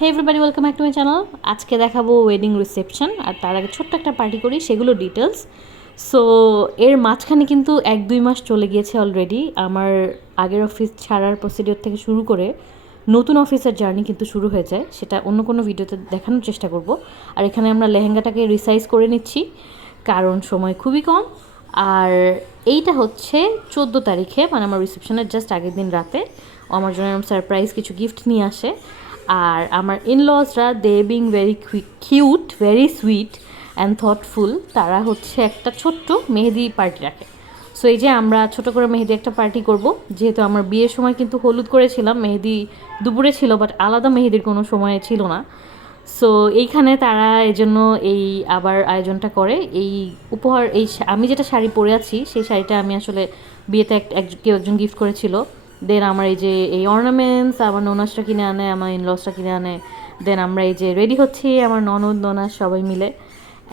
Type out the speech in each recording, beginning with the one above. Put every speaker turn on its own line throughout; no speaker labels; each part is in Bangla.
Hey everybody welcome back to my channel আজকে দেখাবো ওয়েডিং রিসেপশন আর তার আগে ছোট্ট একটা পার্টি করি, সেগুলো ডিটেলস সো এর মাঝখানে কিন্তু এক দুই মাস চলে গিয়েছে অলরেডি আমার আগের অফিস ছাড়ার প্রসিডিওর থেকে শুরু করে নতুন অফিসের জার্নি কিন্তু শুরু হয়ে যায় সেটা অন্য কোনো ভিডিওতে দেখানোর চেষ্টা করব। আর এখানে আমরা লেহেঙ্গাটাকে রিসাইজ করে নিচ্ছি, কারণ সময় খুবই কম। আর এইটা হচ্ছে চোদ্দ তারিখে মানে আমার রিসেপশনের জাস্ট আগের দিন রাতে। আমার জন্য সারপ্রাইজ কিছু গিফট নিয়ে আসে। আর আমার ইনলসরা they being very cute very sweet and thoughtful তারা হচ্ছে একটা ছোট্ট মেহেদি পার্টি রাখে। সো এই যে আমরা ছোট করে মেহেদি একটা পার্টি করব, যেহেতু আমার বিয়ের সময় কিন্তু হলুদ করেছিলাম, মেহেদি দুপুরে ছিল বাট আলাদা মেহেদির কোনো সময় ছিল না। সো এইখানে তারা এই জন্য এই আবার আয়োজনটা করে। এই উপহার, এই আমি যেটা শাড়ি পরে আছি, সেই শাড়িটা আমি আসলে বিয়েতে এক- কেউ একজন গিফট করেছিল। দেন আমার এই যে এই অর্নামেন্টস আমার ননাসটা কিনে আনে, আমার ইনলসটা কিনে আনে। দেন আমরা এই যে রেডি হচ্ছি, আমার ননদ, ননাস সবাই মিলে।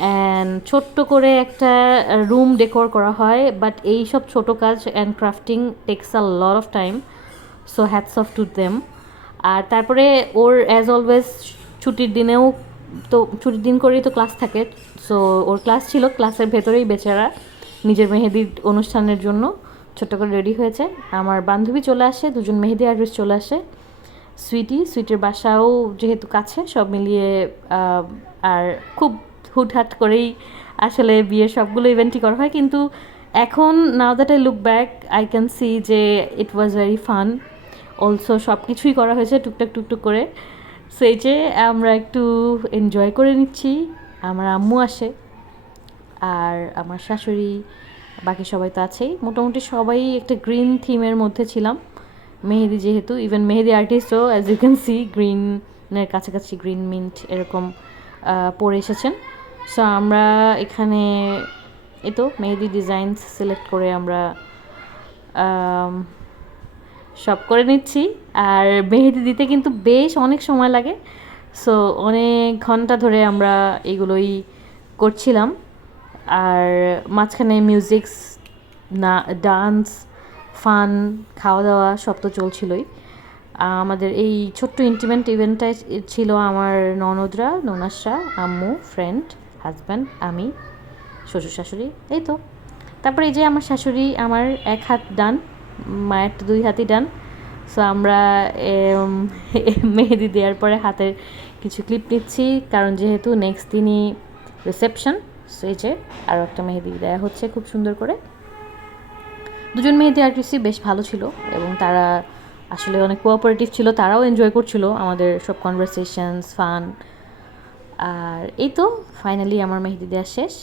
অ্যান্ড ছোট্ট করে একটা রুম ডেকোর করা হয় বাট এই সব ছোটো কাজ and crafting takes a lot of time so hats off to them আর তারপরে ওর অ্যাজ অলওয়েজ ছুটির দিনেও তো, ছুটির দিন করেই তো ক্লাস থাকে। সো ওর ক্লাস ছিল ক্লাসের ভেতরেই বেচারা নিজের মেহেদির অনুষ্ঠানের জন্য। ছোট্ট করে রেডি হয়েছে। আমার বান্ধবী চলে আসে, দুজন মেহেদি আর্টিস্ট চলে আসে। সুইটি, সুইটের বাসাও যেহেতু কাছে, সব মিলিয়ে আর খুব হুটহাট করেই আসলে বিয়ের সবগুলো ইভেন্টই করা হয়। কিন্তু এখন now that I look back I can see যে it was very fun also সব কিছুই করা হয়েছে টুকটাক, টুকটুক করে। সেই যে আমরা একটু এনজয় করে নিচ্ছি। আমার আম্মু আসে, আর আমার শাশুড়ি বাকি সবাই তো আছেই। মোটামুটি সবাই একটা গ্রিন থিমের মধ্যে ছিলাম। মেহেদি যেহেতু ইভেন মেহেদি আর্টিস্টও অ্যাজ ইউ ক্যান সি গ্রিনের কাছাকাছি গ্রিন মিন্ট এরকম পরে এসেছেন। সো আমরা এখানে, এই তো, মেহেদি ডিজাইনস সিলেক্ট করে আমরা সব করে নিচ্ছি। আর মেহেদি দিতে কিন্তু বেশ অনেক সময় লাগে। সো অনেক ঘণ্টা ধরে আমরা এগুলোই করছিলাম। আর মাঝখানে মিউজিকস না ডান্স ফান খাওয়া দাওয়া সব তো চলছিলই। আমাদের এই ছোট্ট ইন্টিমেন্ট ইভেন্টটাই ছিল আমার ননদরা, ননাসরা, আম্মু ফ্রেন্ড হাজব্যান্ড আমি, শ্বশুর শাশুড়ি, এই তো। তারপরে এই যে আমার শাশুড়ি, আমার এক হাত ডান, মায়ের তো দুই হাতই ডান। সো আমরা মেহেদি দেওয়ার পরে হাতের কিছু ক্লিপ নিচ্ছি। কারণ যেহেতু নেক্সট দিনই রিসেপশন এই আরও একটা মেহেদি দেওয়া হচ্ছে খুব সুন্দর করে। দুজন মেহেদি আর্টিস্টই বেশ ভালো ছিল এবং তারা আসলে অনেক কোঅপারেটিভ ছিল, তারাও এনজয় করছিল আমাদের সব কনভারসেশনস ফান আর এই তো ফাইনালি আমার মেহেদি দেওয়া শেষ।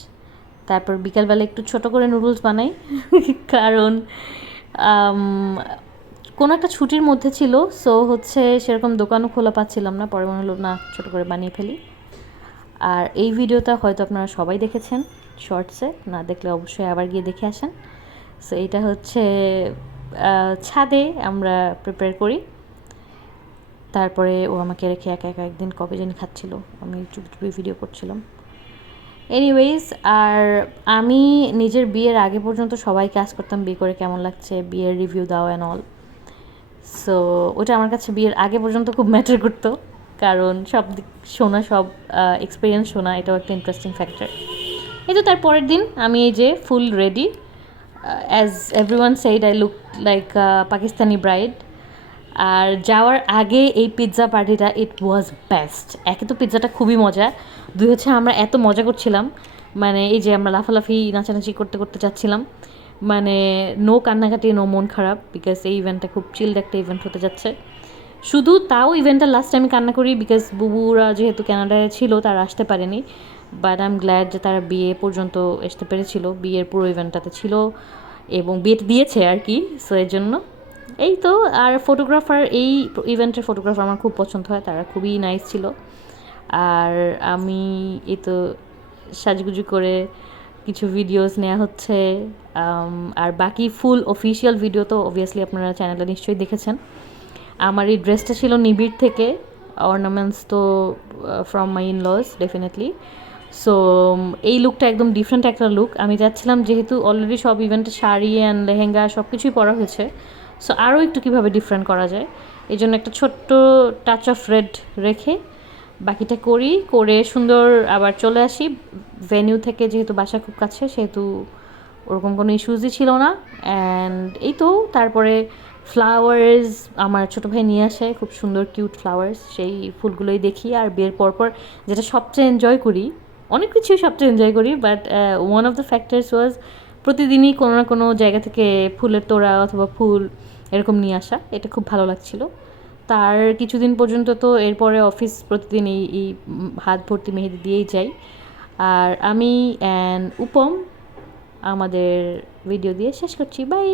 তারপর বিকালবেলা একটু ছোট করে নুডলস বানাই, কারণ কোনো একটা ছুটির মধ্যে ছিল সো হচ্ছে সেরকম দোকানও খোলা পাচ্ছিলাম না, পরে মনে হলো, না, ছোটো করে বানিয়ে ফেলি। আর এই ভিডিওটা হয়তো আপনারা সবাই দেখেছেন শর্টসে না দেখলে অবশ্যই আবার গিয়ে দেখে আসেন। সো এটা হচ্ছে ছাদে আমরা প্রিপেয়ার করি। তারপরে ও আমাকে রেখে একা একা একদিন কবে জানি খাচ্ছিল, আমি চুপি চুপি ভিডিও করছিলাম। এনিওয়েজ আর আমি নিজের বিয়ের আগে পর্যন্ত সবাই কাজ করতাম, বিয়ে করে কেমন লাগছে, বিয়ের রিভিউ দাও অ্যান্ড অল সো ওটা আমার কাছে বিয়ের আগে পর্যন্ত খুব ম্যাটার করতো। কারণ সব দিক, শোনা সব এক্সপিরিয়েন্স শোনা এটাও একটা ইন্টারেস্টিং ফ্যাক্টর এই তো তার পরের দিন আমি এই যে full ready as every one said I look like Pakistani bride আর যাওয়ার আগে এই পিৎজা পার্টিটা ইট ওয়াজ বেস্ট একে তো পিৎজাটা খুবই মজা। দুই হচ্ছে আমরা এত মজা করছিলাম। মানে এই যে আমরা লাফালাফি, নাচানাচি করতে করতে যাচ্ছিলাম। মানে নো কান্নাকাটি নো মন খারাপ বিকজ এই ইভেন্টটা খুব চিল্ড একটা ইভেন্ট হতে যাচ্ছে। শুধু তাও ইভেন্টটা লাস্ট আমি কান্না করি বিকজ বুবুরা যেহেতু কানাডায় ছিল, তারা আসতে পারেনি। বাট আই এম গ্ল্যাড যে তারা বিয়ে পর্যন্ত আসতে পেরেছিল। বিয়ের পুরো ইভেন্টটাতে ছিল এবং বিয়েটা দিয়েছে আর কি সো এর জন্য। এই তো, আর ফটোগ্রাফার এই ইভেন্টের ফটোগ্রাফার আমার খুব পছন্দ হয়, তারা খুবই নাইস ছিল। আর আমি এই তো সাজগুজু করে কিছু ভিডিওস নেওয়া হচ্ছে আর বাকি ফুল অফিসিয়াল ভিডিও তো অবভিয়াসলি আপনারা চ্যানেলে নিশ্চয়ই দেখেছেন। আমার এই ড্রেসটা ছিল নিবিড় থেকে অর্নামেন্টস তো from my in laws definitely so এই লুকটা একদম ডিফারেন্ট একটা লুক আমি চাচ্ছিলাম যেহেতু অলরেডি সব ইভেন্টে শাড়ি অ্যান্ড লেহেঙ্গা সব কিছুই পরা হয়েছে। সো আরও একটু কীভাবে ডিফারেন্ট করা যায়? এই জন্য একটা ছোট্ট টাচ অফ রেড রেখে বাকিটা করি, করে সুন্দর আবার চলে আসি। ভেনিউ থেকে যেহেতু বাসা খুব কাছে, সেহেতু ওরকম কোনো ইস্যুজই ছিল না। অ্যান্ড এই তো, তারপরে ফ্লাওয়ার্স আমার ছোটো ভাই নিয়ে আসে, খুব সুন্দর কিউট ফ্লাওয়ার্স সেই ফুলগুলোই দেখি। আর বিয়ের পরপর যেটা সবচেয়ে এনজয় করি, অনেক কিছুই সবচেয়ে এনজয় করি but one of the factors was প্রতিদিনই কোনো না কোনো জায়গা থেকে ফুলের তোড়া অথবা ফুল এরকম নিয়ে আসা, এটা খুব ভালো লাগছিল। তার কিছুদিন পর্যন্ত তো এরপরে অফিস প্রতিদিন এই এই হাত ভর্তি মেহেদি দিয়েই যাই। আর আমি অ্যান্ড উপম আমাদের ভিডিও দিয়ে শেষ করছি। বাই